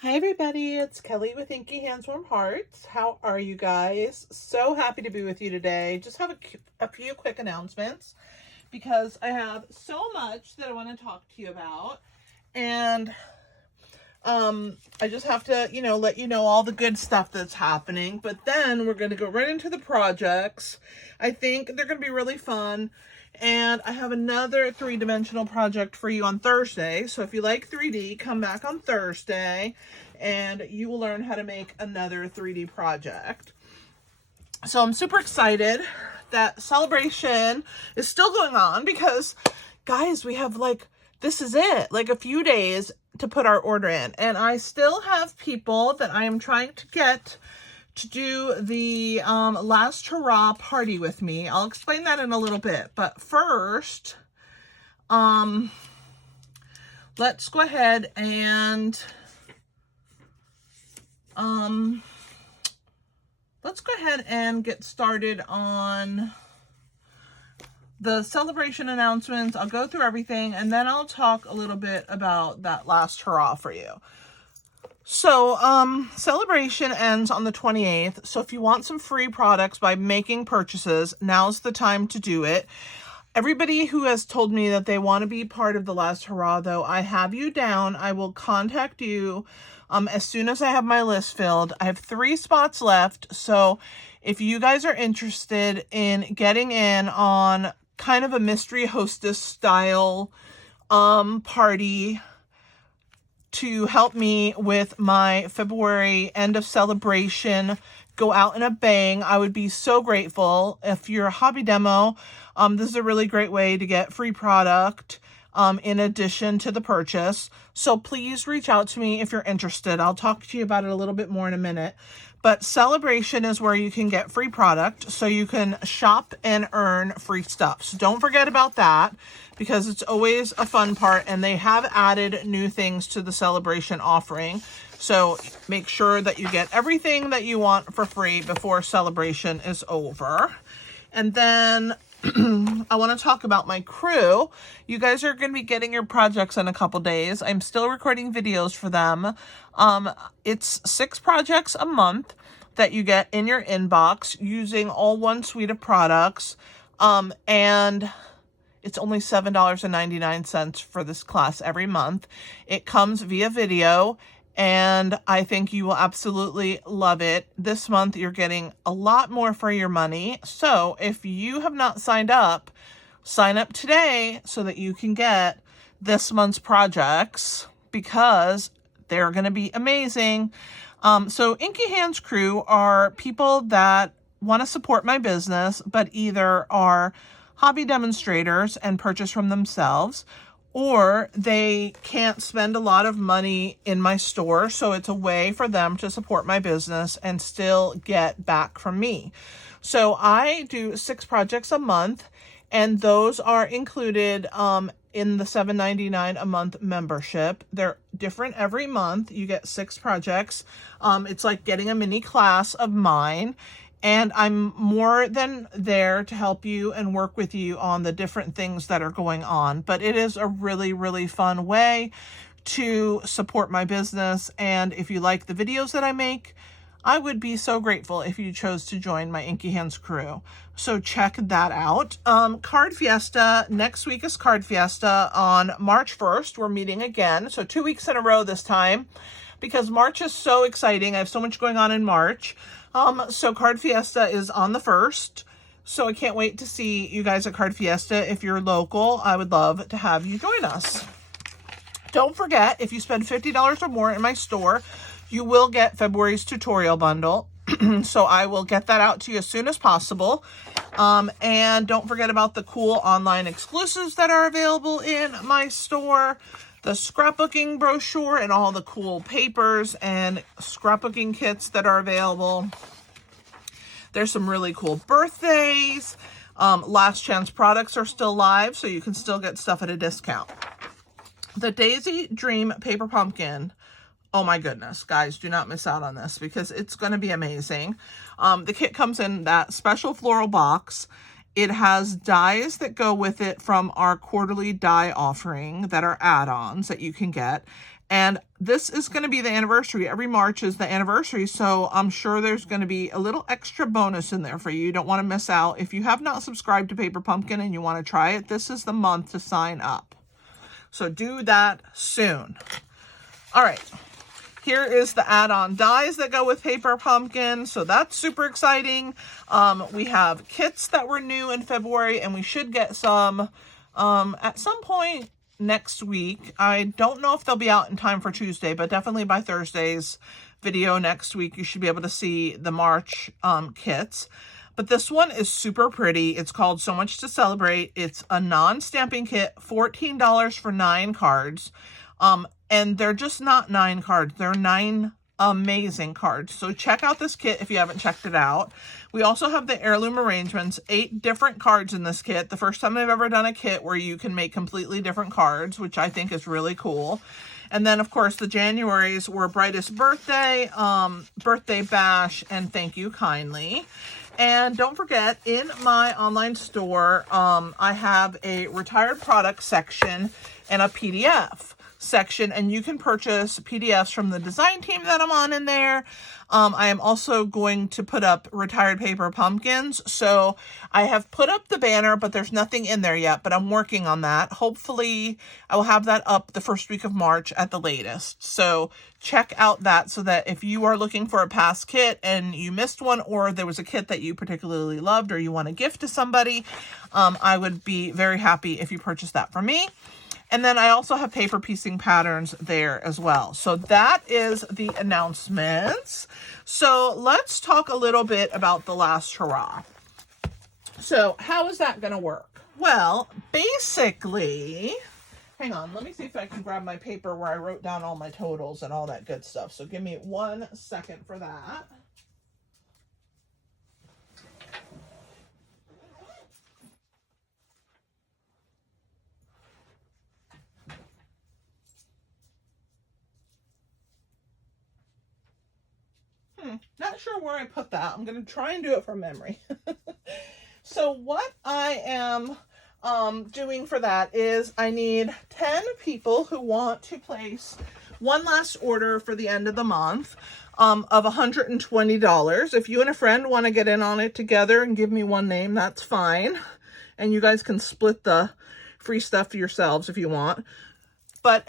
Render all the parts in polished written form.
Hi everybody, it's Kelly with Inky Hands Warm Hearts. How are you guys? So happy to be with you today. Just have a few quick announcements because I have so much that I want to talk to you about. And I just have to, let you know all the good stuff that's happening. But then we're going to go right into the projects. I think they're going to be really fun. And I have another three-dimensional project for you on Thursday. So if you like 3D, come back on Thursday and you will learn how to make another 3D project. So I'm super excited that celebration is still going on because, guys, we have this is it, a few days to put our order in. And I still have people that I am trying to get to do the last hurrah party with me. I'll explain that in a little bit. But first, let's go ahead and get started on the celebration announcements. I'll go through everything and then I'll talk a little bit about that last hurrah for you. So, celebration ends on the 28th. So if you want some free products by making purchases, now's the time to do it. Everybody who has told me that they want to be part of the last hurrah, though, I have you down. I will contact you as soon as I have my list filled. I have 3 spots left. So if you guys are interested in getting in on kind of a mystery hostess style party to help me with my February end of celebration, go out in a bang, I would be so grateful. If you're a hobby demo, this is a really great way to get free product in addition to the purchase. So please reach out to me if you're interested. I'll talk to you about it a little bit more in a minute. But celebration is where you can get free product, so you can shop and earn free stuff. So don't forget about that, because it's always a fun part, and they have added new things to the celebration offering. So make sure that you get everything that you want for free before celebration is over. And then I want to talk about my crew. You guys are going to be getting your projects in a couple days. I'm still recording videos for them. It's 6 projects a month that you get in your inbox using all one suite of products. And it's only $7.99 for this class every month. It comes via video, and I think you will absolutely love it. This month, you're getting a lot more for your money. So if you have not signed up, sign up today so that you can get this month's projects, because they're going to be amazing. So Inky Hands crew are people that want to support my business, but either are hobby demonstrators and purchase from themselves, or they can't spend a lot of money in my store, so it's a way for them to support my business and still get back from me. So I do 6 projects a month, and those are included in the $7.99 a month membership. They're different every month. You get 6 projects. It's like getting a mini class of mine. And I'm more than there to help you and work with you on the different things that are going on. But it is a really, really fun way to support my business. And if you like the videos that I make, I would be so grateful if you chose to join my Inky Hands crew. So check that out. Card Fiesta. Next week is Card Fiesta on March 1st. We're meeting again. So 2 weeks in a row this time, because March is so exciting. I have so much going on in March. So Card Fiesta is on the 1st. So I can't wait to see you guys at Card Fiesta. If you're local, I would love to have you join us. Don't forget, if you spend $50 or more in my store, you will get February's tutorial bundle. So I will get that out to you as soon as possible. And don't forget about the cool online exclusives that are available in my store. The scrapbooking brochure and all the cool papers and scrapbooking kits that are available. There's some really cool birthdays. Last chance products are still live, so you can still get stuff at a discount. The Daisy Dream Paper Pumpkin. Oh my goodness, guys, do not miss out on this because it's going to be amazing. The kit comes in that special floral box. It has dies that go with it from our quarterly die offering that are add-ons that you can get. And this is going to be the anniversary. Every March is the anniversary, so I'm sure there's going to be a little extra bonus in there for you. You don't want to miss out. If you have not subscribed to Paper Pumpkin and you want to try it, this is the month to sign up. So do that soon. All right. Here is the add-on dies that go with Paper Pumpkin, so that's super exciting. We have kits that were new in February, and we should get some at some point next week. I don't know if they'll be out in time for Tuesday, but definitely by Thursday's video next week, you should be able to see the March kits. But this one is super pretty. It's called So Much to Celebrate. It's a non-stamping kit, $14 for 9 cards. And they're just not 9 cards. They're 9 amazing cards. So check out this kit if you haven't checked it out. We also have the heirloom arrangements, 8 different cards in this kit. The first time I've ever done a kit where you can make completely different cards, which I think is really cool. And then, of course, the Januaries were Brightest Birthday, Birthday Bash, and Thank You Kindly. And don't forget, in my online store, I have a retired product section and a PDF section, and you can purchase PDFs from the design team that I'm on in there. I am also going to put up retired paper pumpkins. So I have put up the banner, but there's nothing in there yet, but I'm working on that. Hopefully I will have that up the first week of March at the latest. So check out that, so that if you are looking for a past kit and you missed one, or there was a kit that you particularly loved or you want to gift to somebody, I would be very happy if you purchased that from me. And then I also have paper piecing patterns there as well. So that is the announcements. So let's talk a little bit about the last hurrah. So how is that going to work? Well, basically, hang on, let me see if I can grab my paper where I wrote down all my totals and all that good stuff. So give me 1 second for that. Not sure where I put that. I'm going to try and do it from memory. So what I am doing for that is I need 10 people who want to place one last order for the end of the month of $120. If you and a friend want to get in on it together and give me one name, that's fine. And you guys can split the free stuff yourselves if you want. But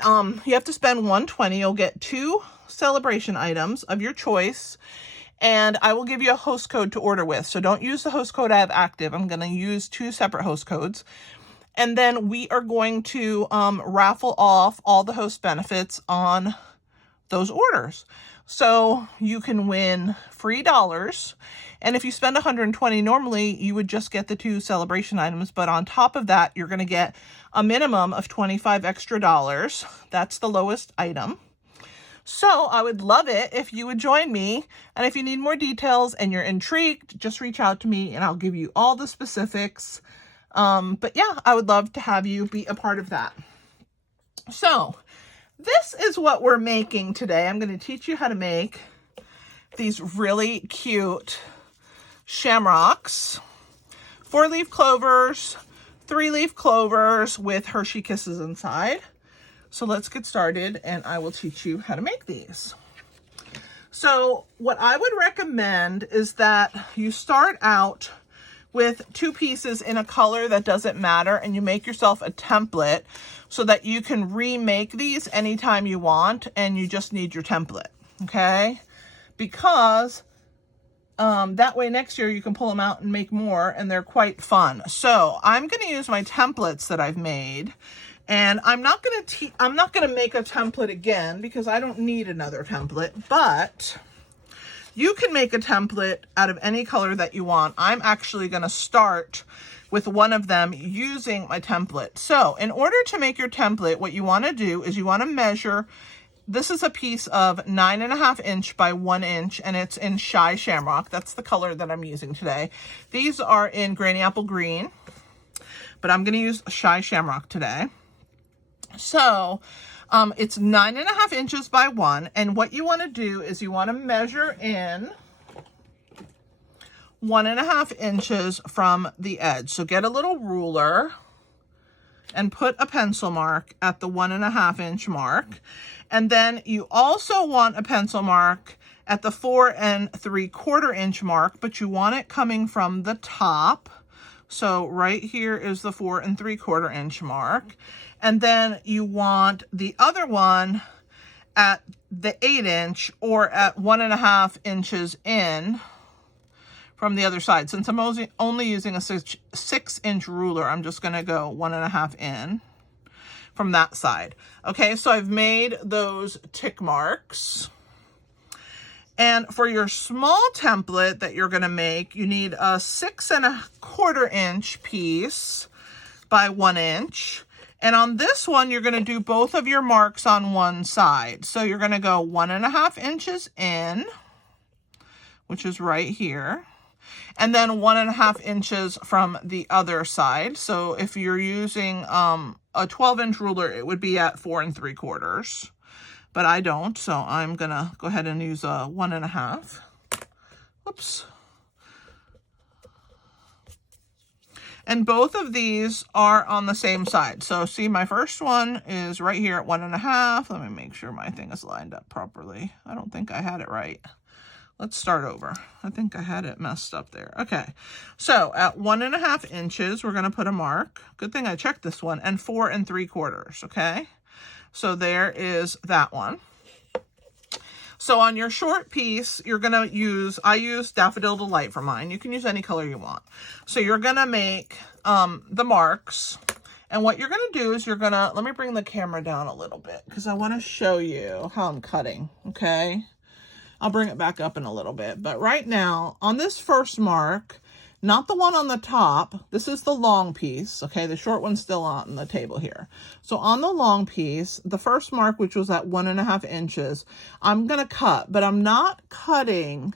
you have to spend $120. You'll get 2 celebration items of your choice, and I will give you a host code to order with. So don't use the host code I have active. I'm going to use 2 separate host codes. And then we are going to raffle off all the host benefits on those orders. So you can win free dollars. And if you spend $120, normally you would just get the 2 celebration items. But on top of that, you're going to get a minimum of $25 extra dollars. That's the lowest item. So I would love it if you would join me. And if you need more details and you're intrigued, just reach out to me and I'll give you all the specifics. But yeah, I would love to have you be a part of that. So this is what we're making today. I'm going to teach you how to make these really cute shamrocks, 4-leaf clovers, 3-leaf clovers with Hershey Kisses inside. So let's get started and I will teach you how to make these. So what I would recommend is that you start out with 2 pieces in a color that doesn't matter, and you make yourself a template so that you can remake these anytime you want, and you just need your template, okay? Because that way next year you can pull them out and make more, and they're quite fun. So I'm going to use my templates that I've made. And I'm not going to make a template again because I don't need another template, but you can make a template out of any color that you want. I'm actually going to start with one of them using my template. So in order to make your template, what you want to do is you want to measure. This is a piece of 9.5 inch by 1 inch, and it's in Shy Shamrock. That's the color that I'm using today. These are in Granny Apple Green, but I'm going to use Shy Shamrock today. So it's 9.5 inches by 1, and what you want to do is you want to measure in 1.5 inches from the edge. So get a little ruler and put a pencil mark at the 1.5 inch mark. And then you also want a pencil mark at the 4 3/4 inch mark, but you want it coming from the top. So right here is the 4 3/4 inch mark. And then you want the other one at the 8 inch or at 1.5 inches in from the other side. Since I'm only using a 6 inch ruler, I'm just going to go 1.5 in from that side. Okay, so I've made those tick marks. And for your small template that you're going to make, you need a 6 1/4 inch piece by 1 inch. And on this one, you're going to do both of your marks on one side. So you're going to go 1.5 inches in, which is right here, and then 1.5 inches from the other side. So if you're using a 12 inch ruler, it would be at 4 3/4. But I don't, so I'm going to go ahead and use a 1.5. Whoops. And both of these are on the same side. So see, my first one is right here at 1.5. Let me make sure my thing is lined up properly. I don't think I had it right. Let's start over. I think I had it messed up there. Okay, so at 1.5 inches, we're going to put a mark. Good thing I checked this one. And 4 3/4, okay? So there is that one. So on your short piece, you're going to use, I use Daffodil Delight for mine. You can use any color you want. So you're going to make the marks. And what you're going to do is you're going to, let me bring the camera down a little bit because I want to show you how I'm cutting, okay? I'll bring it back up in a little bit. But right now, on this first mark, not the one on the top, this is the long piece, okay? The short one's still on the table here. So on the long piece, the first mark, which was at 1.5 inches, I'm going to cut, but I'm not cutting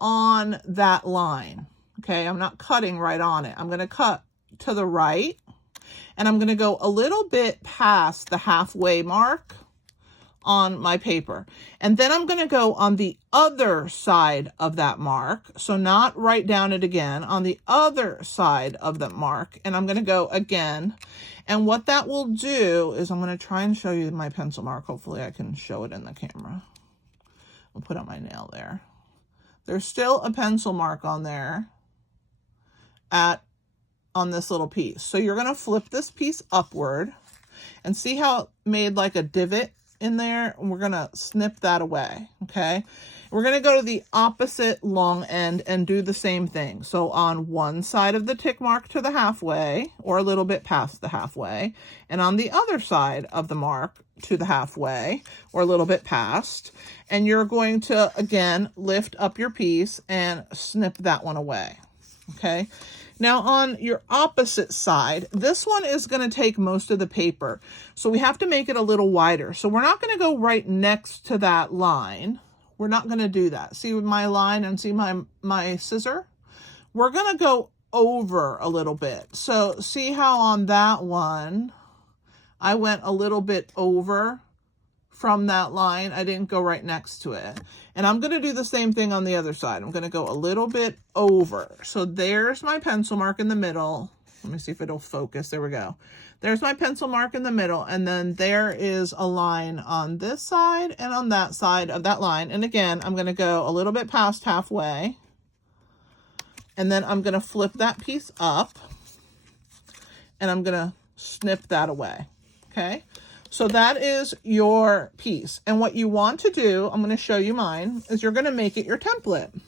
on that line, okay? I'm not cutting right on it. I'm going to cut to the right, and I'm going to go a little bit past the halfway mark on my paper. And then I'm going to go on the other side of that mark. So not right down it again, on the other side of the mark. And I'm going to go again. And what that will do is I'm going to try and show you my pencil mark. Hopefully I can show it in the camera. I'll put on my nail there. There's still a pencil mark on there on this little piece. So you're going to flip this piece upward and see how it made like a divot in there, and we're going to snip that away, okay? We're going to go to the opposite long end and do the same thing. So on one side of the tick mark to the halfway, or a little bit past the halfway, and on the other side of the mark to the halfway, or a little bit past, and you're going to, again, lift up your piece and snip that one away, okay? Now on your opposite side, this one is going to take most of the paper. So we have to make it a little wider. So we're not going to go right next to that line. We're not going to do that. See my line and see my scissor? We're going to go over a little bit. So see how on that one, I went a little bit over from that line. I didn't go right next to it. And I'm going to do the same thing on the other side. I'm going to go a little bit over. So there's my pencil mark in the middle. Let me see if it'll focus. There we go. There's my pencil mark in the middle. And then there is a line on this side and on that side of that line. And again, I'm going to go a little bit past halfway. And then I'm going to flip that piece up. And I'm going to snip that away. Okay. So that is your piece. And what you want to do, I'm going to show you mine, is you're going to make it your template.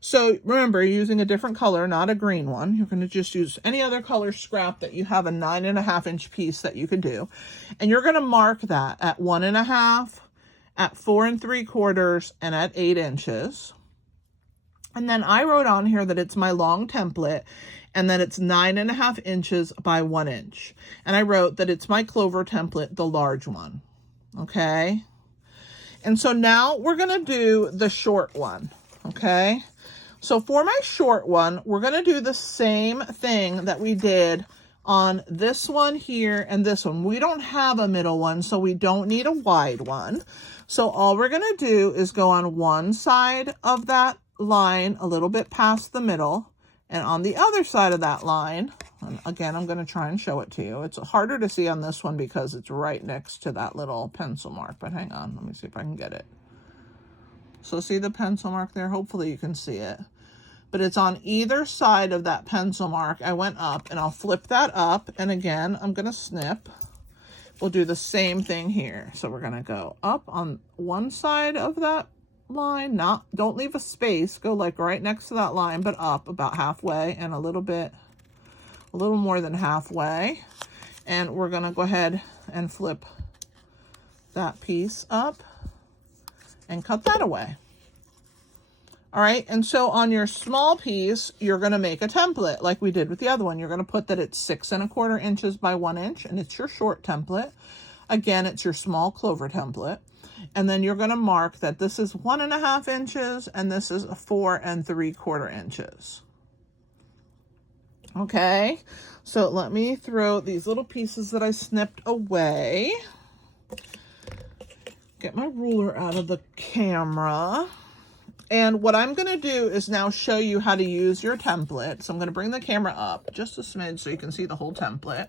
So remember, you're using a different color, not a green one. You're going to just use any other color scrap that you have, a 9.5 inch piece that you can do. And you're going to mark that at 1.5, at 4 3/4, and at 8 inches. And then I wrote on here that it's my long template, and then it's 9.5 inches by 1 inch. And I wrote that it's my clover template, the large one. Okay. And so now we're going to do the short one. Okay. So for my short one, we're going to do the same thing that we did on this one here and this one. We don't have a middle one, so we don't need a wide one. So all we're going to do is go on one side of that line a little bit past the middle, And on the other side of that line, and again, I'm going to try and show it to you. It's harder to see on this one because it's right next to that little pencil mark, but hang on, let me see if I can get it. So see the pencil mark there? Hopefully you can see it. But it's on either side of that pencil mark. I went up, and I'll flip that up, and again, I'm going to snip. We'll do the same thing here. So we're going to go up on one side of that line, don't leave a space, go like right next to that line, but up about halfway and a little more than halfway. And we're going to go ahead and flip that piece up and cut that away. All right, and so on your small piece, you're going to make a template like we did with the other one. You're going to put that it's 6 1/4 inches by 1 inch, and it's your short template. Again, it's your small clover template. And then you're going to mark that this is 1 1/2 inches, and this is 4 3/4 inches. Okay, so let me throw these little pieces that I snipped away. Get my ruler out of the camera. And what I'm going to do is now show you how to use your template. So I'm going to bring the camera up just a smidge so you can see the whole template.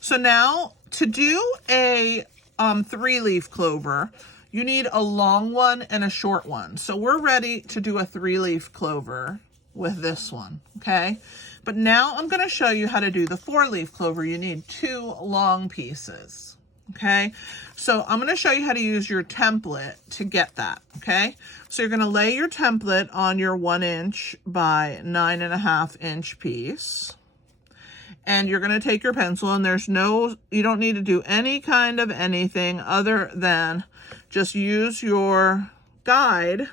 So now to do a 3-leaf clover, you need a long one and a short one. So we're ready to do a 3-leaf clover with this one, okay? But now I'm going to show you how to do the 4-leaf clover. You need 2 long pieces, okay? So I'm going to show you how to use your template to get that, okay? So you're going to lay your template on your 1 inch by 9 1/2 inch piece. And you're going to take your pencil, and you don't need to do any kind of anything other than just use your guide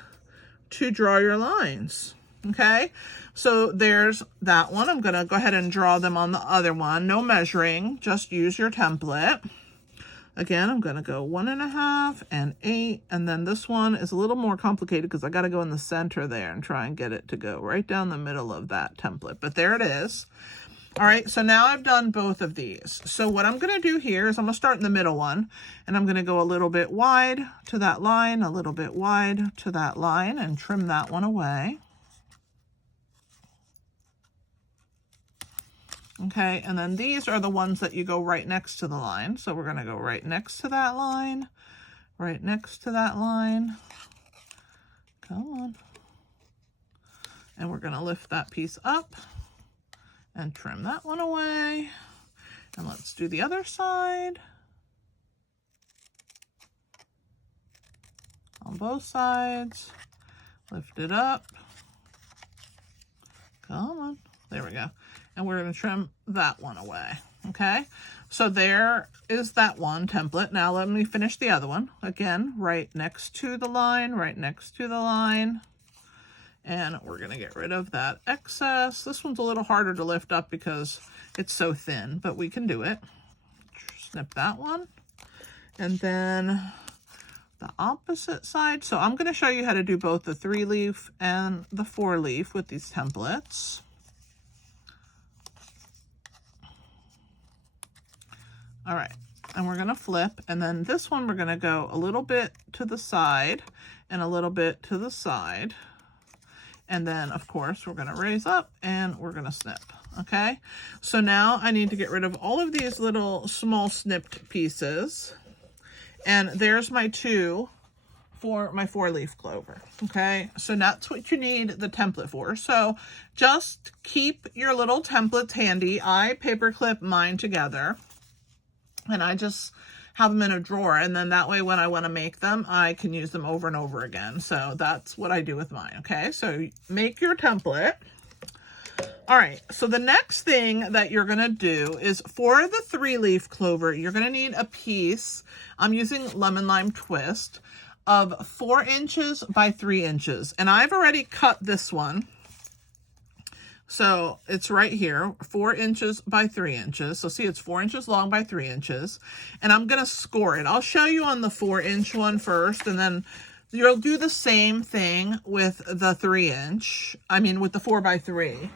to draw your lines, okay? So there's that one. I'm going to go ahead and draw them on the other one. No measuring, just use your template. Again, I'm going to go 1 1/2 and 8, and then this one is a little more complicated because I got to go in the center there and try and get it to go right down the middle of that template, but there it is. All right, so now I've done both of these. So what I'm going to do here is I'm going to start in the middle one, and I'm going to go a little bit wide to that line, a little bit wide to that line, and trim that one away. Okay, and then these are the ones that you go right next to the line. So we're going to go right next to that line, right next to that line. Come on. And we're going to lift that piece up and trim that one away. And let's do the other side. On both sides. Lift it up. Come on. There we go. And we're going to trim that one away. Okay, so there is that one template. Now let me finish the other one. Again, right next to the line, right next to the line. And we're going to get rid of that excess. This one's a little harder to lift up because it's so thin, but we can do it. Snip that one. And then the opposite side. So I'm going to show you how to do both the 3-leaf and the 4-leaf with these templates. All right, and we're going to flip, and then this one we're going to go a little bit to the side and a little bit to the side. And then, of course, we're going to raise up and we're going to snip, okay? So now I need to get rid of all of these little small snipped pieces. And there's my 2 for my 4-leaf clover, okay? So that's what you need the template for. So just keep your little templates handy. I paperclip mine together. And I just have them in a drawer, and then that way when I want to make them, I can use them over and over again. So that's what I do with mine, okay? So make your template. All right, so the next thing that you're going to do is for the 3-leaf clover, you're going to need a piece. I'm using Lemon Lime Twist of 4 inches by 3 inches. And I've already cut this one. So it's right here, 4 inches by 3 inches. So see, it's 4 inches long by 3 inches. And I'm going to score it. I'll show you on the 4-inch one first, and then you'll do the same thing with the 3-inch. I mean, with the 4 by 3.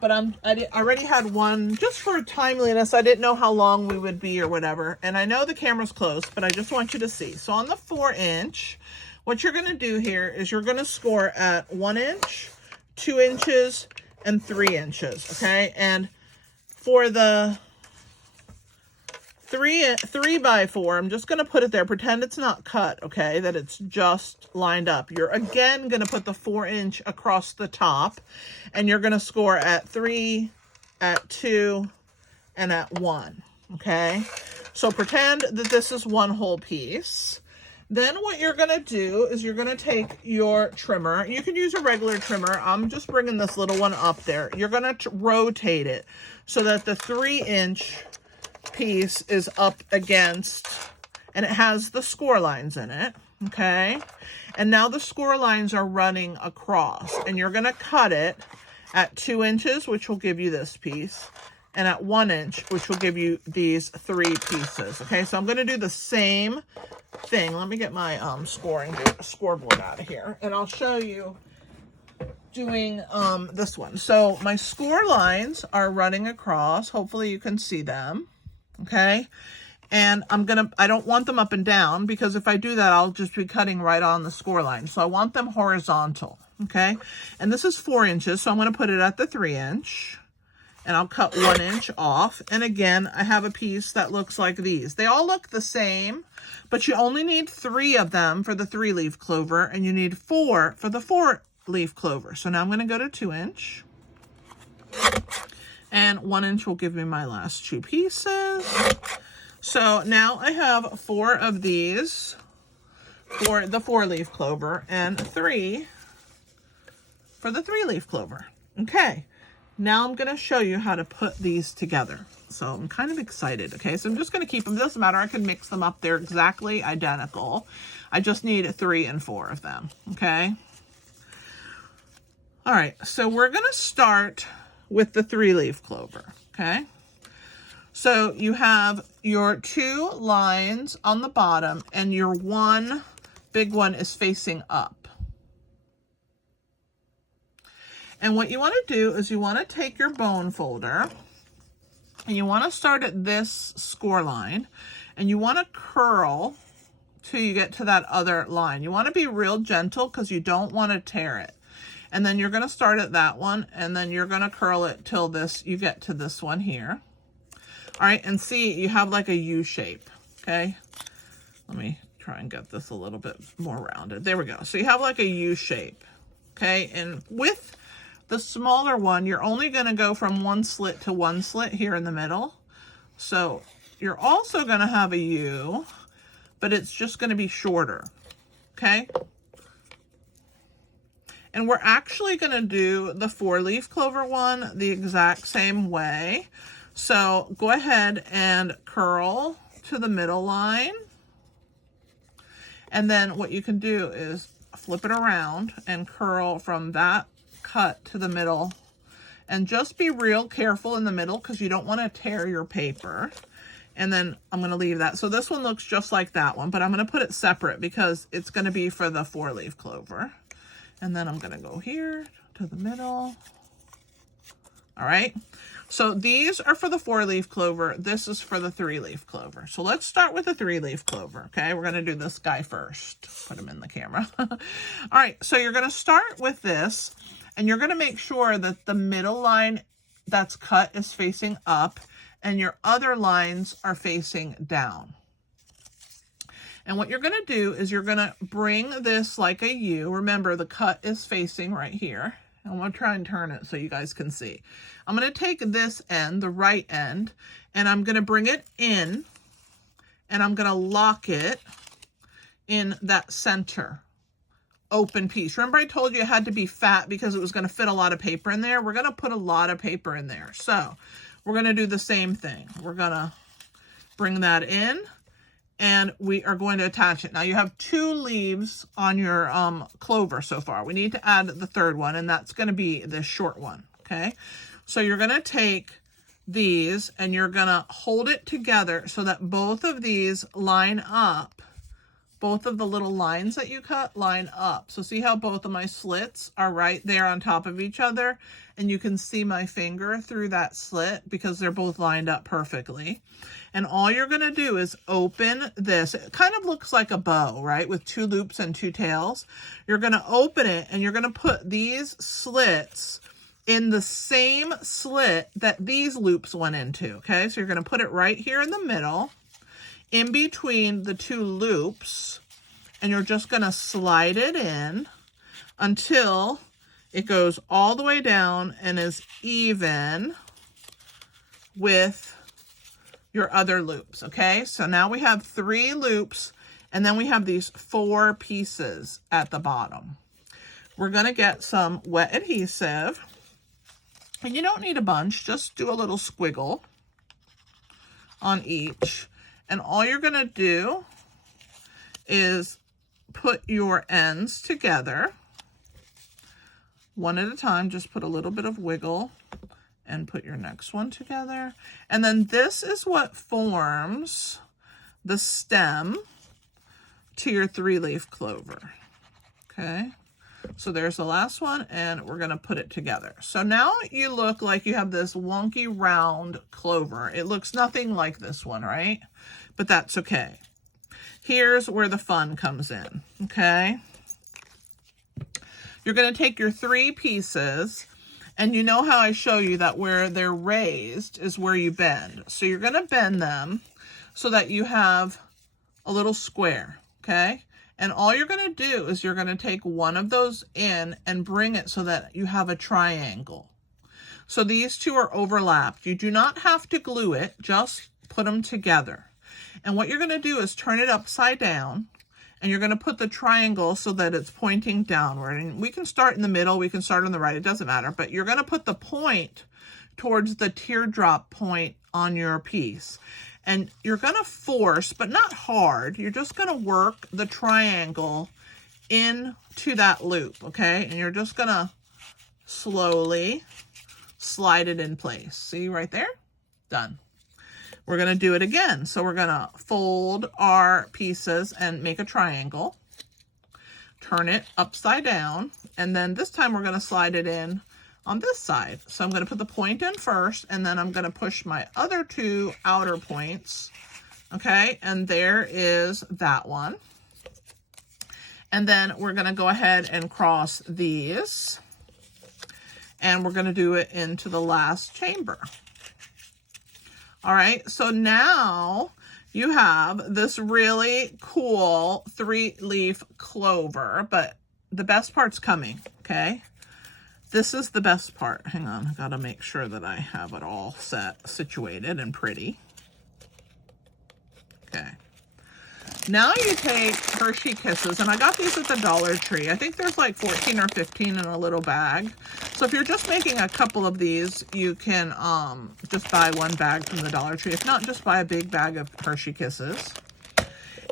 But I already had one just for timeliness. I didn't know how long we would be or whatever. And I know the camera's close, but I just want you to see. So on the 4-inch, what you're going to do here is you're going to score at 1 inch, 2 inches, and 3 inches, okay? And for the 3 by 4, I'm just going to put it there. Pretend it's not cut, okay? That it's just lined up. You're again going to put the 4-inch across the top, and you're going to score at 3, at 2, and at 1, okay? So pretend that this is one whole piece. Then what you're going to do is you're going to take your trimmer. You can use a regular trimmer. I'm just bringing this little one up there. You're going to rotate it so that the 3-inch piece is up against, and it has the score lines in it, okay? And now the score lines are running across, and you're going to cut it at 2 inches, which will give you this piece, and at 1 inch, which will give you these 3 pieces, okay? So I'm going to do the same thing. Let me get my scoreboard out of here, and I'll show you doing this one. So my score lines are running across. Hopefully you can see them, okay? And I don't want them up and down, because if I do that, I'll just be cutting right on the score line. So I want them horizontal, okay? And this is 4 inches, so I'm going to put it at the 3-inch. And I'll cut 1 inch off. And again, I have a piece that looks like these. They all look the same, but you only need 3 of them for the 3-leaf clover, and you need 4 for the 4-leaf clover. So now I'm going to go to 2 inch. And 1 inch will give me my last 2 pieces. So now I have 4 of these for the 4-leaf clover and 3 for the 3-leaf clover. Okay. Now I'm going to show you how to put these together. So I'm kind of excited, okay? So I'm just going to keep them. It doesn't matter. I can mix them up. They're exactly identical. I just need 3 and 4 of them, okay? All right, so we're going to start with the 3-leaf clover, okay? So you have your 2 lines on the bottom, and your one big one is facing up. And what you want to do is you want to take your bone folder, and you want to start at this score line, and you want to curl till you get to that other line. You want to be real gentle because you don't want to tear it. And then you're going to start at that one, and then you're going to curl it till you get to this one here. All right, and see, you have like a U shape, okay? Let me try and get this a little bit more rounded. There we go. So you have like a U shape, okay? And with the smaller one, you're only going to go from 1 slit to 1 slit here in the middle. So you're also going to have a U, but it's just going to be shorter, okay? And we're actually going to do the 4-leaf clover one the exact same way. So go ahead and curl to the middle line. And then what you can do is flip it around and curl from that cut to the middle, and just be real careful in the middle because you don't want to tear your paper. And then I'm going to leave that. So this one looks just like that one, but I'm going to put it separate because it's going to be for the 4-leaf clover. And then I'm going to go here to the middle. All right. So these are for the 4-leaf clover. This is for the 3-leaf clover. So let's start with the 3-leaf clover. Okay. We're going to do this guy first. Put him in the camera. All right. So you're going to start with this, and you're going to make sure that the middle line that's cut is facing up and your other lines are facing down. And what you're going to do is you're going to bring this like a U. Remember, the cut is facing right here. I'm going to try and turn it so you guys can see. I'm going to take this end, the right end, and I'm going to bring it in, and I'm going to lock it in that center open piece. Remember I told you it had to be fat because it was going to fit a lot of paper in there? We're going to put a lot of paper in there. So we're going to do the same thing. We're going to bring that in, and we are going to attach it. Now you have 2 leaves on your clover so far. We need to add the 3rd one, and that's going to be the short one, okay? So you're going to take these, and you're going to hold it together so that both of these line up. Both of the little lines that you cut line up. So see how both of my slits are right there on top of each other, and you can see my finger through that slit because they're both lined up perfectly. And all you're going to do is open this. It kind of looks like a bow, right? With 2 loops and 2 tails. You're going to open it, and you're going to put these slits in the same slit that these loops went into, okay? So you're going to put it right here in the middle, in between the two loops, and you're just going to slide it in until it goes all the way down and is even with your other loops, okay? So now we have 3 loops, and then we have these 4 pieces at the bottom. We're going to get some wet adhesive. And you don't need a bunch, just do a little squiggle on each. And all you're going to do is put your ends together one at a time. Just put a little bit of wiggle and put your next one together. And then this is what forms the stem to your 3-leaf clover. Okay. So there's the last one, and we're going to put it together. So now you look like you have this wonky round clover. It looks nothing like this one, right? But that's okay. Here's where the fun comes in, okay? You're going to take your 3 pieces, and you know how I show you that where they're raised is where you bend. So you're going to bend them so that you have a little square, okay? And all you're going to do is you're going to take one of those in and bring it so that you have a triangle. So these two are overlapped. You do not have to glue it, just put them together. And what you're going to do is turn it upside down, and you're going to put the triangle so that it's pointing downward. And we can start in the middle, we can start on the right, it doesn't matter. But you're going to put the point towards the teardrop point on your piece. And you're going to force, but not hard, you're just going to work the triangle into that loop, okay? And you're just going to slowly slide it in place. See right there? Done. We're going to do it again. So we're going to fold our pieces and make a triangle, turn it upside down, and then this time we're going to slide it in on this side. So I'm going to put the point in first, and then I'm going to push my other 2 outer points. Okay, and there is that one. And then we're going to go ahead and cross these, and we're going to do it into the last chamber. All right, so now you have this really cool 3-leaf clover, but the best part's coming, okay? This is the best part. Hang on, I gotta make sure that I have it all situated and pretty. Okay. Now you take Hershey Kisses, and I got these at the Dollar Tree. I think there's like 14 or 15 in a little bag. So if you're just making a couple of these, you can just buy 1 bag from the Dollar Tree. If not, just buy a big bag of Hershey Kisses.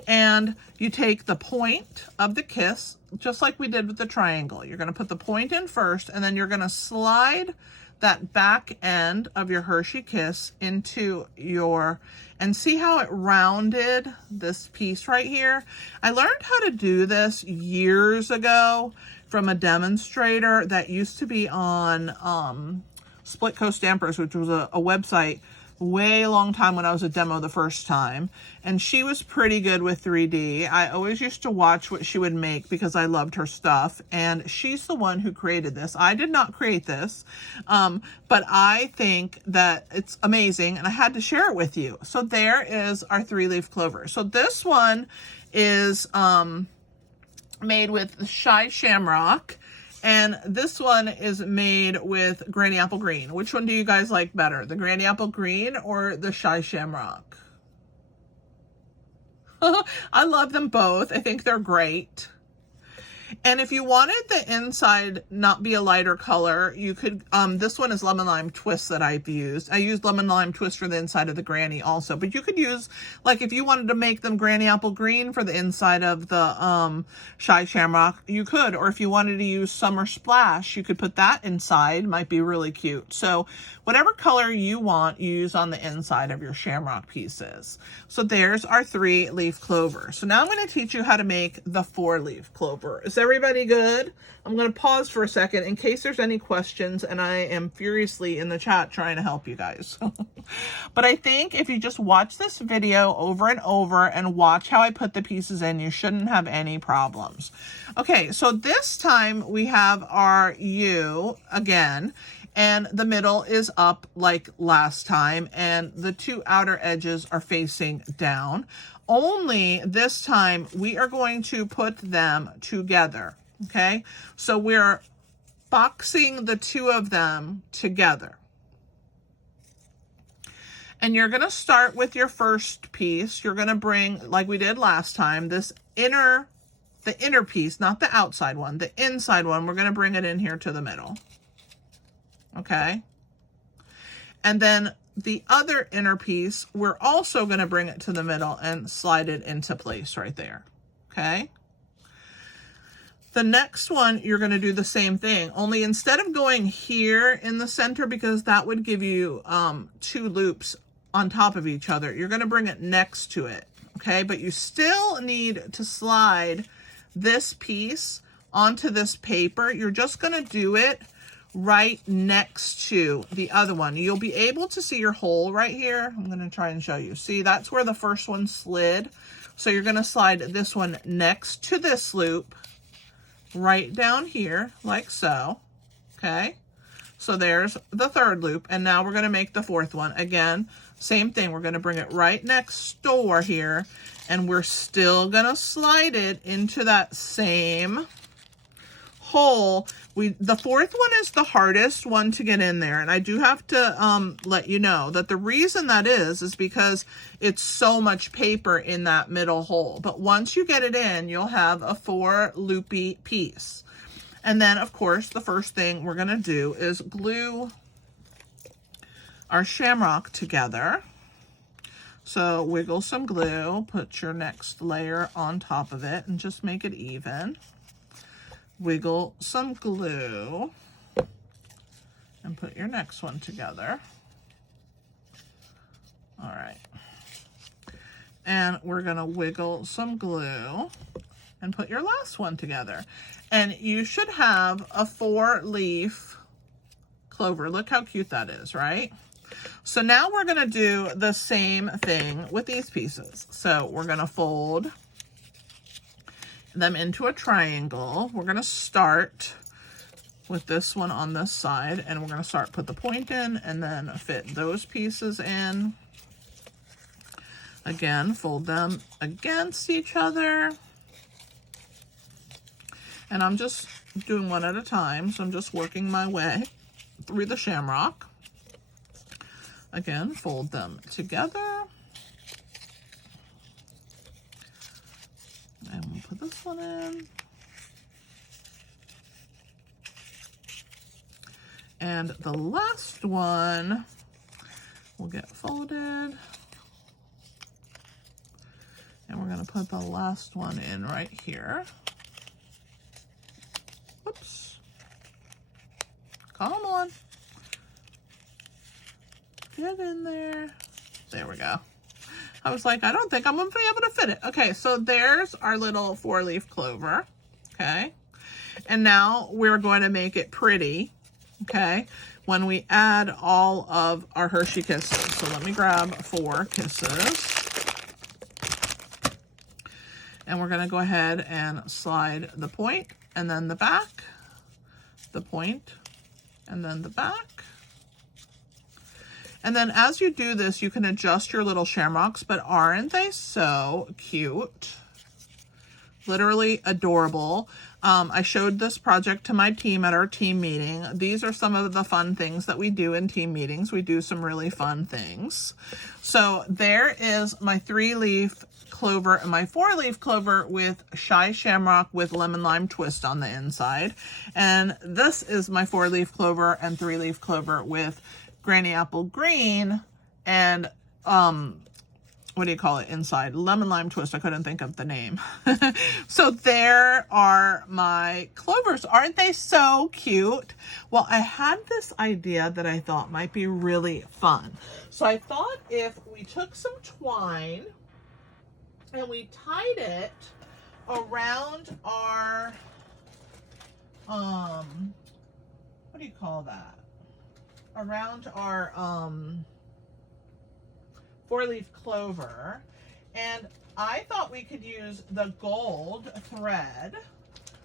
And you take the point of the kiss, just like we did with the triangle. You're going to put the point in first, and then you're going to slide that back end of your Hershey Kiss into your, and see how it rounded this piece right here? I learned how to do this years ago from a demonstrator that used to be on Split Coast Stampers, which was a website way long time when I was a demo the first time, and she was pretty good with 3D. I always used to watch what she would make because I loved her stuff, and she's the one who created this. I did not create this, but I think that it's amazing, and I had to share it with you. So there is our 3-leaf clover. So this one is made with Shy Shamrock, and this one is made with Granny Apple Green. Which one do you guys like better? The Granny Apple Green or the Shy Shamrock? I love them both. I think they're great. And if you wanted the inside not be a lighter color, you could, this one is Lemon Lime Twist that I've used. I used Lemon Lime Twist for the inside of the Granny also, but you could use, like if you wanted to make them Granny Apple Green for the inside of the Shy Shamrock, you could. Or if you wanted to use Summer Splash, you could put that inside, might be really cute. So whatever color you want, use on the inside of your Shamrock pieces. So there's our 3-leaf clover. So now I'm going to teach you how to make the 4-leaf clover. Is everybody good? I'm going to pause for a second in case there's any questions, and I am furiously in the chat trying to help you guys. But I think if you just watch this video over and over and watch how I put the pieces in, you shouldn't have any problems. Okay, so this time we have our U again, and the middle is up like last time, and the two outer edges are facing down. Only this time we are going to put them together, okay? So we're boxing the two of them together. And you're going to start with your first piece. You're going to bring, like we did last time, the inner piece, not the outside one, the inside one, we're going to bring it in here to the middle. Okay? And then the other inner piece, we're also going to bring it to the middle and slide it into place right there. Okay? The next one, you're going to do the same thing, only instead of going here in the center, because that would give you 2 loops on top of each other, you're going to bring it next to it, okay? But you still need to slide this piece onto this paper. You're just going to do it right next to the other one. You'll be able to see your hole right here. I'm going to try and show you. See, that's where the first one slid. So you're going to slide this one next to this loop right down here, like so, okay? So there's the third loop, and now we're going to make the fourth one. Again, same thing. We're going to bring it right next door here, and we're still going to slide it into that same hole. The fourth one is the hardest one to get in there, and I do have to let you know that the reason that is because it's so much paper in that middle hole. But once you get it in, you'll have a 4 loopy piece. And then, of course, the first thing we're going to do is glue our shamrock together. So wiggle some glue, put your next layer on top of it, and just make it even. Wiggle some glue and put your next one together. All right. And we're going to wiggle some glue and put your last one together. And you should have a 4-leaf clover. Look how cute that is, right? So now we're going to do the same thing with these pieces. So we're going to fold them into a triangle. We're going to start with this one on this side, and we're going to put the point in and then fit those pieces in. Again, fold them against each other. And I'm just doing one at a time, so I'm just working my way through the shamrock. Again, fold them together. And we'll put this one in. And the last one will get folded. And we're going to put the last one in right here. Whoops. Come on. Get in there. There we go. I was like, I don't think I'm going to be able to fit it. Okay, so there's our little 4-leaf clover. Okay. And now we're going to make it pretty. Okay. When we add all of our Hershey Kisses. So let me grab 4 kisses. And we're going to go ahead and slide the point and then the back, the point, and then the back. And then as you do this, you can adjust your little shamrocks, but aren't they so cute? Literally adorable. I showed this project to my team at our team meeting. These are some of the fun things that we do in team meetings. We do some really fun things. So there is my 3-leaf clover and my 4-leaf clover with Shy Shamrock with Lemon Lime Twist on the inside. And this is my 4-leaf clover and 3-leaf clover with Granny Apple Green and what do you call it inside? Lemon Lime Twist. I couldn't think of the name. So there are my clovers. Aren't they so cute? Well, I had this idea that I thought might be really fun. So I thought if we took some twine and we tied it around our, what do you call that? Around our 4-leaf clover, and I thought we could use the gold thread,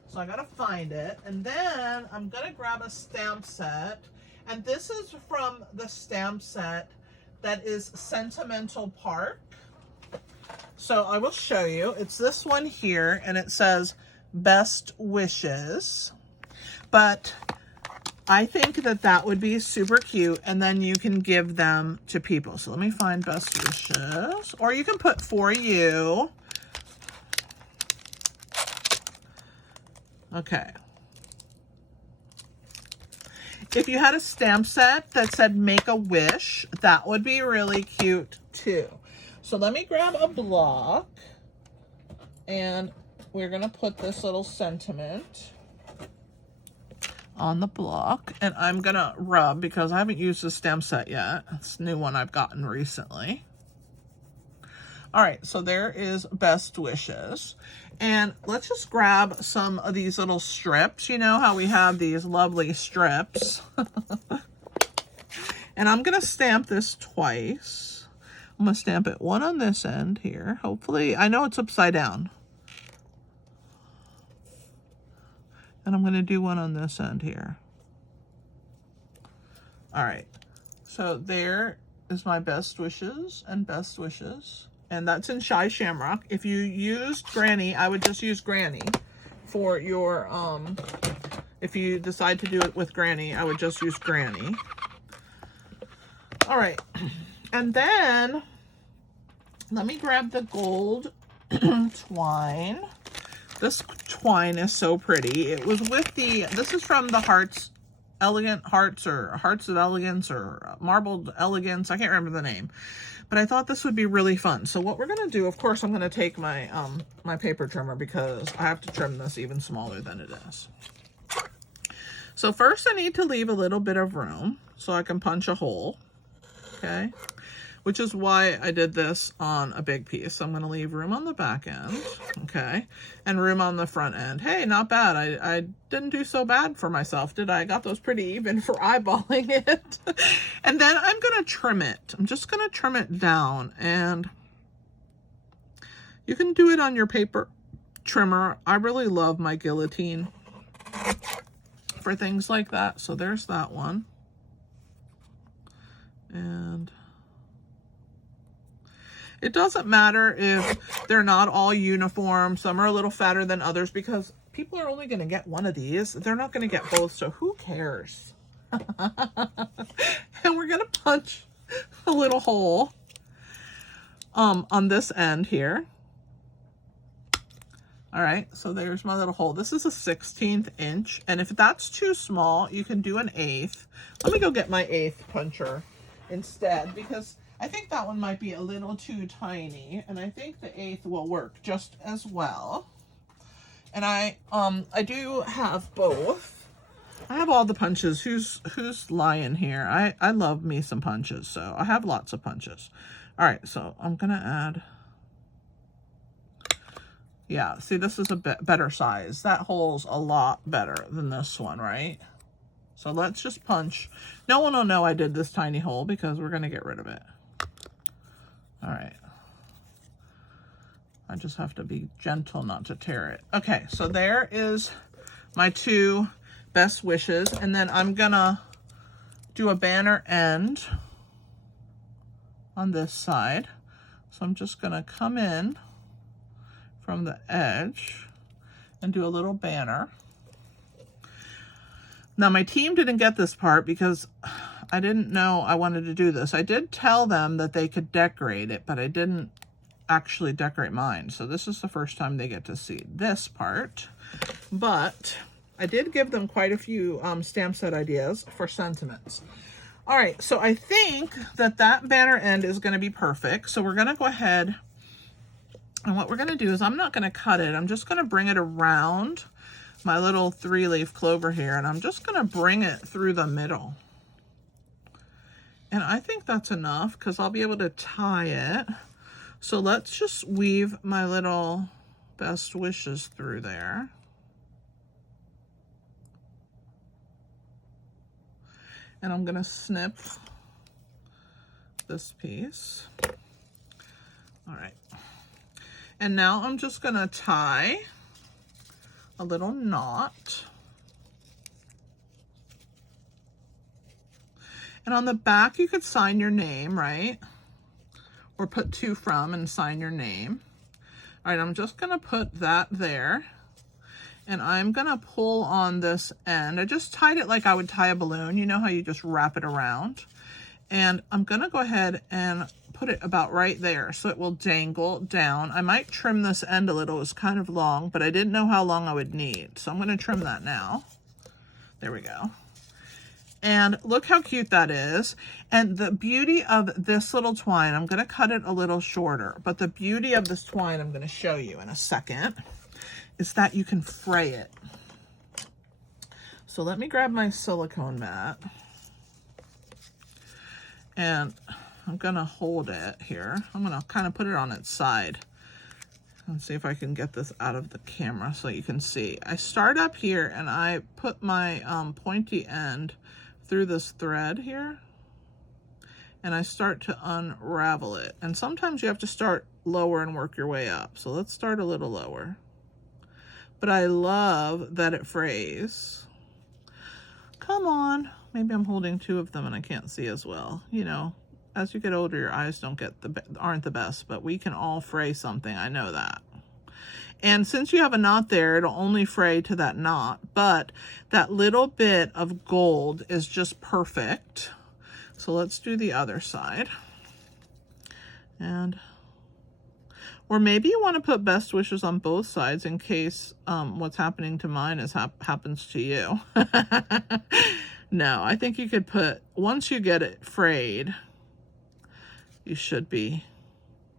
so I gotta find it, and then I'm gonna grab a stamp set And this is from the stamp set that is Sentimental Park. So I will show you. It's this one here, and it says Best Wishes. But I think that that would be super cute, and then you can give them to people. So let me find Best Wishes. Or you can put For You. Okay. If you had a stamp set that said Make a Wish, that would be really cute too. So let me grab a block, and we're going to put this little sentiment on the block, and I'm going to rub because I haven't used this stamp set yet. It's a new one I've gotten recently. All right, so there is Best Wishes. And let's just grab some of these little strips. You know how we have these lovely strips. And I'm going to stamp this twice. I'm going to stamp it one on this end here. Hopefully, I know it's upside down. And I'm going to do one on this end here. All right. So there is my Best Wishes and Best Wishes. And that's in Shy Shamrock. If you used Granny, I would just use Granny for your, if you decide to do it with Granny, I would just use Granny. All right. And then let me grab the gold twine. This twine is so pretty. It was with this is from the Elegant Hearts, or Hearts of Elegance, or Marbled Elegance. I can't remember the name. But I thought this would be really fun. So what we're going to do, of course, I'm going to take my my paper trimmer because I have to trim this even smaller than it is. So first I need to leave a little bit of room so I can punch a hole. Okay. Which is why I did this on a big piece. So I'm going to leave room on the back end. Okay. And room on the front end. Hey, not bad. I didn't do so bad for myself, did I? I got those pretty even for eyeballing it. And then I'm going to trim it. I'm just going to trim it down. And you can do it on your paper trimmer. I really love my guillotine for things like that. So there's that one. And it doesn't matter if they're not all uniform. Some are a little fatter than others because people are only going to get one of these. They're not going to get both, so who cares? And we're going to punch a little hole on this end here. All right, so there's my little hole. This is a 1/16 inch, and if that's too small, you can do an 1/8. Let me go get my 1/8 puncher instead, because I think that one might be a little too tiny, and I think the 1/8 will work just as well. And I do have both. I have all the punches. Who's lying here? I love me some punches, so I have lots of punches. All right, so I'm gonna add. Yeah, see, this is a bit better size. That hole's a lot better than this one, right? So let's just punch. No one will know I did this tiny hole because we're gonna get rid of it. All right. I just have to be gentle not to tear it. Okay, so there is my 2 Best Wishes. And then I'm gonna do a banner end on this side. So I'm just gonna come in from the edge and do a little banner. Now my team didn't get this part because I didn't know I wanted to do this. I did tell them that they could decorate it, but I didn't actually decorate mine. So this is the first time they get to see this part. But I did give them quite a few stamp set ideas for sentiments. All right, so I think that that banner end is going to be perfect. So we're going to go ahead, and what we're going to do is I'm not going to cut it. I'm just going to bring it around my little 3-leaf clover here, and I'm just going to bring it through the middle. And I think that's enough because I'll be able to tie it. So let's just weave my little Best Wishes through there. And I'm going to snip this piece. All right. And now I'm just going to tie a little knot. And on the back, you could sign your name, right? Or put to from and sign your name. All right, I'm just gonna put that there. And I'm gonna pull on this end. I just tied it like I would tie a balloon. You know how you just wrap it around? And I'm gonna go ahead and put it about right there so it will dangle down. I might trim this end a little. It's kind of long, but I didn't know how long I would need. So I'm gonna trim that now. There we go. And look how cute that is. And the beauty of this little twine, I'm gonna cut it a little shorter, but the beauty of this twine I'm gonna show you in a second is that you can fray it. So let me grab my silicone mat. And I'm gonna hold it here. I'm gonna kind of put it on its side and see if I can get this out of the camera so you can see. I start up here and I put my pointy end through this thread here and I start to unravel it. And sometimes you have to start lower and work your way up. So let's start a little lower. But I love that it frays. Come on. Maybe I'm holding two of them and I can't see as well. You know, as you get older, your eyes aren't the best, but we can all fray something. I know that. And since you have a knot there, it'll only fray to that knot, but that little bit of gold is just perfect. So let's do the other side. And, or maybe you want to put best wishes on both sides in case what's happening to mine happens to you. No, I think you could put, once you get it frayed, you should be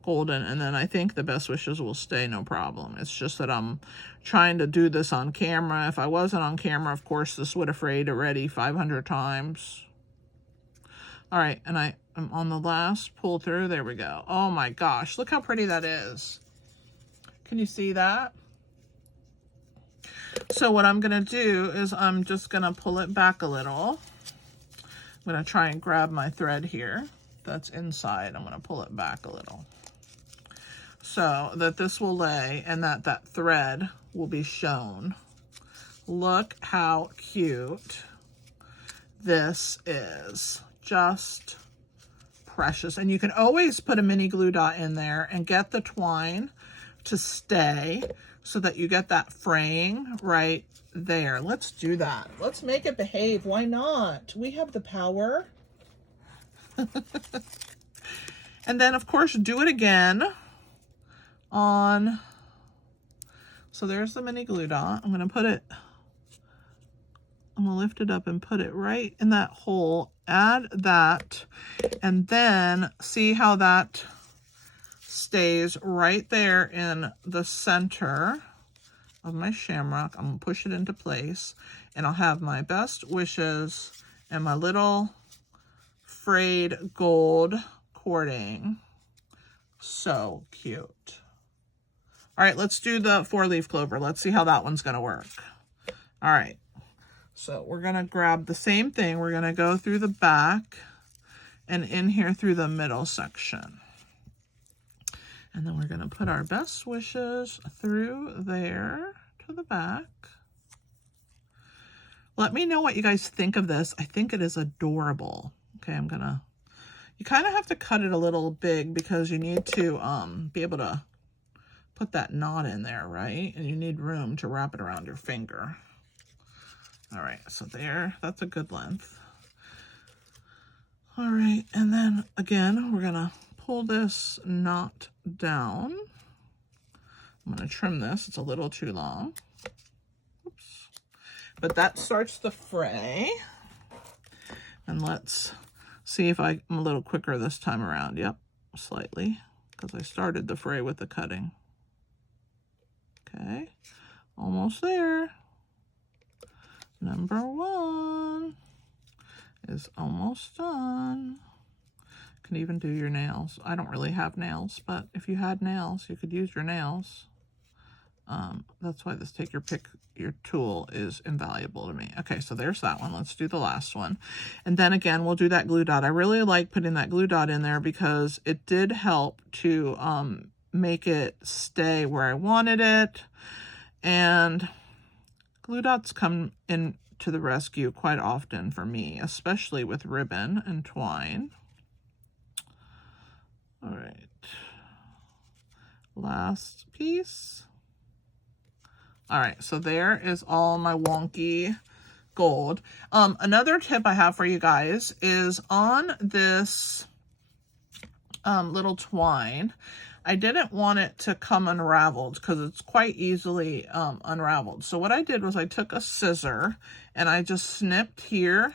golden. And then I think the best wishes will stay no problem. It's just that I'm trying to do this on camera. If I wasn't on camera, of course, this would have frayed already 500 times. All right, and I'm on the last pull through. There we go. Oh my gosh, look how pretty that is. Can you see that? So what I'm gonna do is I'm just gonna pull it back a little. I'm gonna try and grab my thread here that's inside. I'm gonna pull it back a little so that this will lay and that thread will be shown. Look how cute this is. Just precious. And you can always put a mini glue dot in there and get the twine to stay so that you get that fraying right there. Let's do that. Let's make it behave. Why not? We have the power. And then, of course, do it again on. So there's the mini glue dot. I'm going to lift it up and put it right in that hole. Add that. And then see how that stays right there in the center of my shamrock. I'm gonna push it into place and I'll have my best wishes and my little frayed gold cording. So cute. All right, let's do the 4-leaf clover. Let's see how that one's gonna work. All right, so we're gonna grab the same thing. We're gonna go through the back and in here through the middle section. And then we're going to put our best wishes through there to the back. Let me know what you guys think of this. I think it is adorable. Okay, you kind of have to cut it a little big because you need to be able to put that knot in there, right? And you need room to wrap it around your finger. All right, so there, that's a good length. All right, and then again, we're going to pull this knot down. I'm going to trim this. It's a little too long. Oops. But that starts the fray. And let's see if I'm a little quicker this time around. Yep, slightly, because I started the fray with the cutting. Okay, almost there. Number 1 is almost done. Can even do your nails. I don't really have nails, but if you had nails, you could use your nails. That's why this take your pick your tool is invaluable to me. Okay, so there's that one. Let's do the last one. And then again, we'll do that glue dot. I really like putting that glue dot in there because it did help to make it stay where I wanted it. And Glue dots come in to the rescue quite often for me, especially with ribbon and twine. All right, last piece. All right, so there is all my wonky gold. Another tip I have for you guys is on this little twine, I didn't want it to come unraveled because it's quite easily unraveled. So what I did was I took a scissor and I just snipped here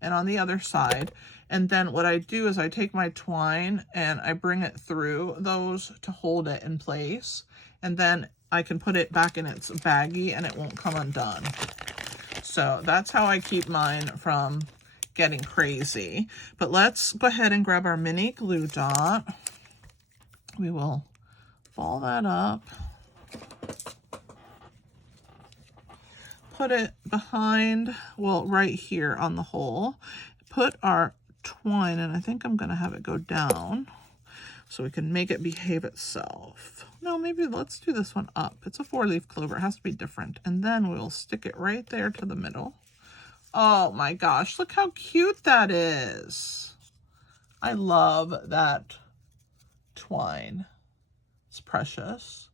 and on the other side. And then what I do is I take my twine and I bring it through those to hold it in place. And then I can put it back in its baggie and it won't come undone. So that's how I keep mine from getting crazy. But let's go ahead and grab our mini glue dot. We will ball that up, put it behind, well, right here on the hole, put our twine, and I think I'm going to have it go down so we can make it behave itself. No, maybe let's do this one up. It's a 4-leaf clover. It has to be different. And then we'll stick it right there to the middle. Oh my gosh, look how cute that is. I love that twine. It's precious.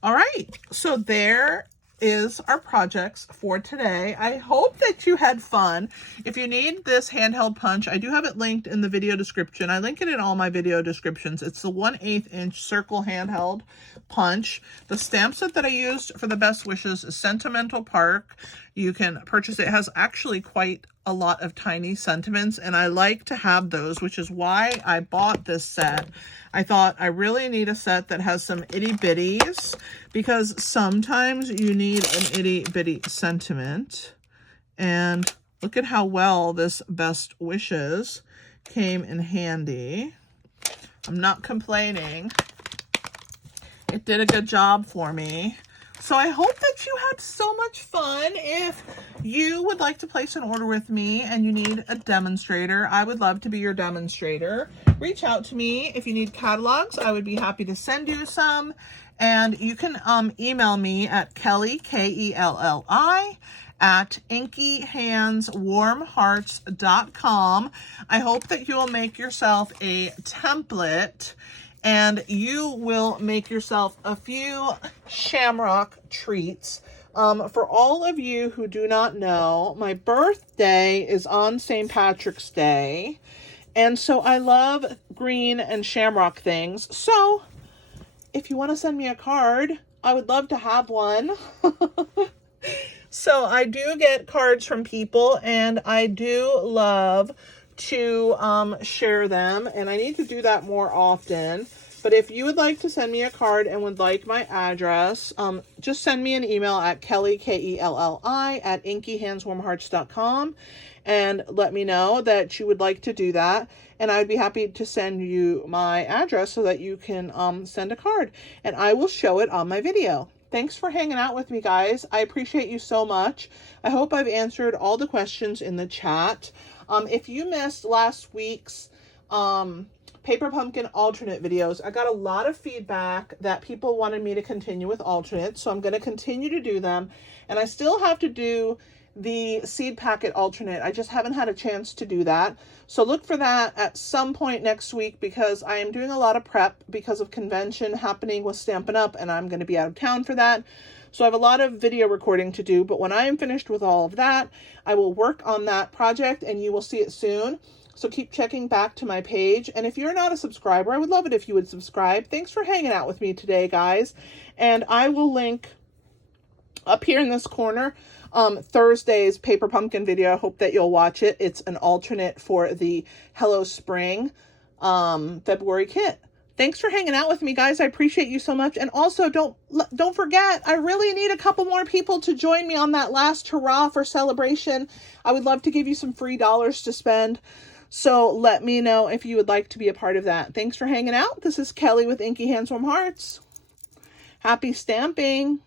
All right, so there is our projects for today. I hope that you had fun. If you need this handheld punch, I do have it linked in the video description. I link it in all my video descriptions. It's the 1/8 inch circle handheld punch. The stamp set that I used for the best wishes is Sentimental Park. You can purchase it. It has actually quite a lot of tiny sentiments, and I like to have those, which is why I bought this set. I thought I really need a set that has some itty bitties, because sometimes you need an itty bitty sentiment. And look at how well this best wishes came in handy. I'm not complaining. It did a good job for me. So I hope that you had so much fun. If you would like to place an order with me and you need a demonstrator, I would love to be your demonstrator. Reach out to me. If you need catalogs, I would be happy to send you some. And you can email me at Kelly, Kelli, at inkyhandswarmhearts.com. I hope that you will make yourself a template and you will make yourself a few Shamrock Treats. For all of you who do not know, my birthday is on St. Patrick's Day. And so I love green and shamrock things. So if you want to send me a card, I would love to have one. So I do get cards from people and I do love to share them, and I need to do that more often. But if you would like to send me a card and would like my address, just send me an email at Kelly, Kelli, at inkyhandswarmhearts.com and let me know that you would like to do that, and I would be happy to send you my address so that you can send a card and I will show it on my video. Thanks for hanging out with me, guys. I appreciate you so much. I hope I've answered all the questions in the chat. If you missed last week's Paper Pumpkin alternate videos, I got a lot of feedback that people wanted me to continue with alternates, so I'm going to continue to do them. And I still have to do the seed packet alternate. I just haven't had a chance to do that. So look for that at some point next week, because I am doing a lot of prep because of convention happening with Stampin' Up, and I'm going to be out of town for that. So I have a lot of video recording to do, but when I am finished with all of that, I will work on that project and you will see it soon. So keep checking back to my page. And if you're not a subscriber, I would love it if you would subscribe. Thanks for hanging out with me today, guys. And I will link up here in this corner Thursday's Paper Pumpkin video. I hope that you'll watch it. It's an alternate for the Hello Spring February kit. Thanks for hanging out with me, guys. I appreciate you so much. And also, don't forget, I really need a couple more people to join me on that last hurrah for celebration. I would love to give you some free dollars to spend. So let me know if you would like to be a part of that. Thanks for hanging out. This is Kelly with Inky Hands Warm Hearts. Happy stamping.